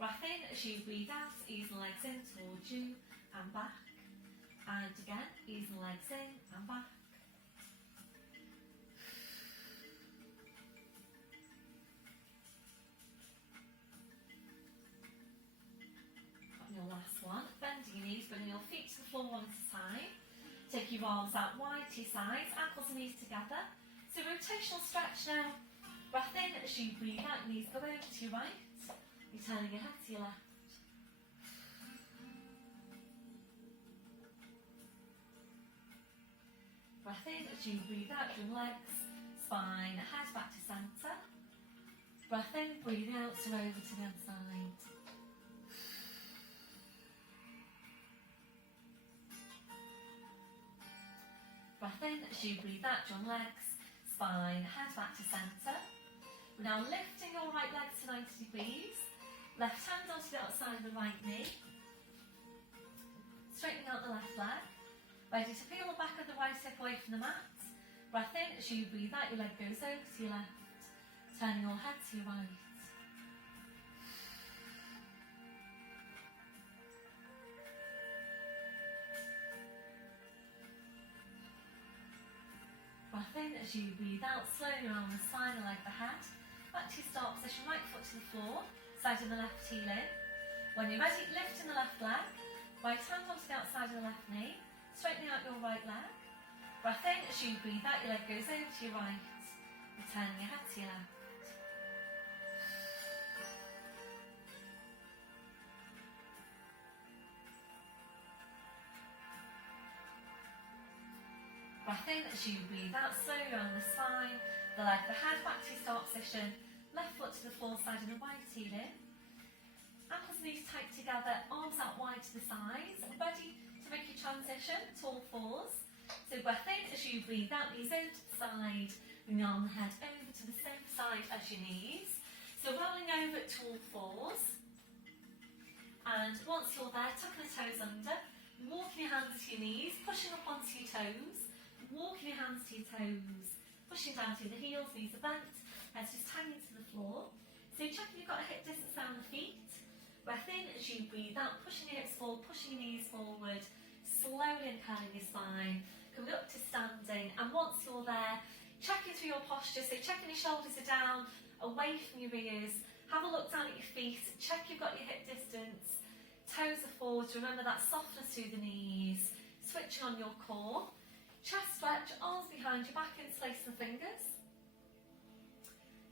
Breath in as you breathe out, ease the legs in towards you and back. And again, ease the legs in and back. On your last one, bending your knees, bringing your feet to the floor one at a time. Take your arms out wide to your sides, ankles and knees together. So rotational stretch now. Breath in as you breathe out, knees go over to your right. You're turning your head to your left. Breath in as you breathe out, your legs, spine, head back to centre. Breath in, breathe out, so over to the other side. Breath in as you breathe out, your legs, spine, head back to centre. We're now lifting your right leg to 90 degrees. Left hand onto the outside of the right knee. Straightening out the left leg. Ready to peel the back of the right hip away from the mat. Breath in as you breathe out, your leg goes over to your left. Turning your head to your right. Breath in as you breathe out, slowly around the spine, the leg, the head. Back to your start position, right foot to the floor. Side of the left heel in. When you're ready, lifting the left leg. Right hand onto the outside of the left knee. Straightening out your right leg. Breath in as you breathe out, your leg goes over to your right. Returning your head to your left. Breath in as you breathe out, slowly around the spine, the leg, the head, back to your start position. Left foot to the floor, side of the right heel in. Ankles and knees tight together, arms out wide to the sides. Ready to make your transition to all fours. So breath in as you breathe out, knees over to the side, bring the arm and head over to the same side as your knees. So rolling over to all fours. And once you're there, tucking the toes under, walking your hands to your knees, pushing up onto your toes, walking your hands to your toes, pushing down to the heels, knees are bent, heads just hanging to the floor. So check if you've got a hip distance down the feet. Breath in as you breathe out, pushing your hips forward, pushing your knees forward, slowly curling your spine, coming up to standing. And once you're there, checking through your posture, so checking your shoulders are down, away from your ears. Have a look down at your feet, check you've got your hip distance, toes are forward, remember that softness through the knees, switching on your core, chest stretch, arms behind your back, interlacing the fingers.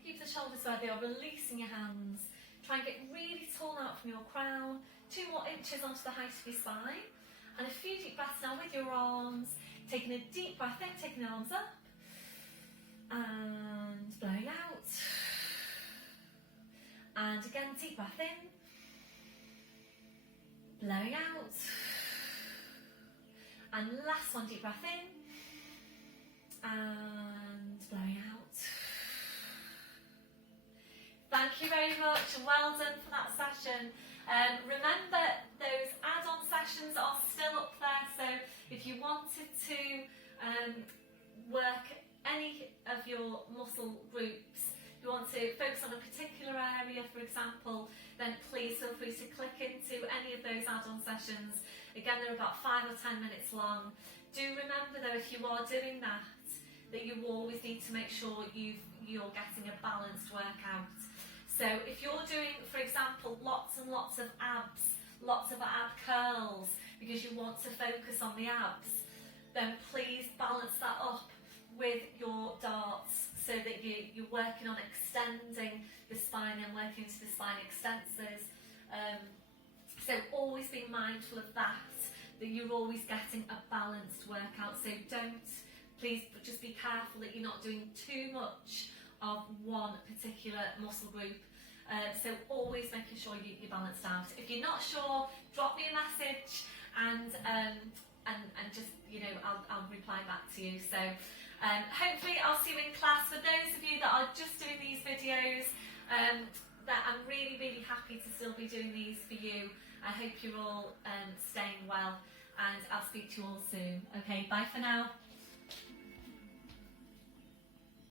Keep the shoulders where they are, releasing your hands. Try and get really tall out from your crown, 2 more inches onto the height of your spine. And a few deep breaths now with your arms, taking a deep breath in, taking the arms up, and blowing out. And again, deep breath in, blowing out. And last one, deep breath in, and blowing out. Thank you very much, well done for that session. Remember, those add-on sessions are still up there, so if you wanted to work any of your muscle groups, if you want to focus on a particular area, for example, then please feel free to click into any of those add-on sessions. Again, they're about 5 or 10 minutes long. Do remember though, if you are doing that you always need to make sure you're getting a balanced workout. So if you're doing, for example, lots and lots of abs, lots of ab curls, because you want to focus on the abs, then please balance that up with your darts so that you're working on extending the spine and working into the spine extensors. So always be mindful of that you're always getting a balanced workout. So please just be careful that you're not doing too much of one particular muscle group. So always making sure you're balanced out. If you're not sure, drop me a message and just, I'll reply back to you. So hopefully I'll see you in class. For those of you that are just doing these videos, that I'm really, really happy to still be doing these for you. I hope you're all staying well, and I'll speak to you all soon. Okay, bye for now.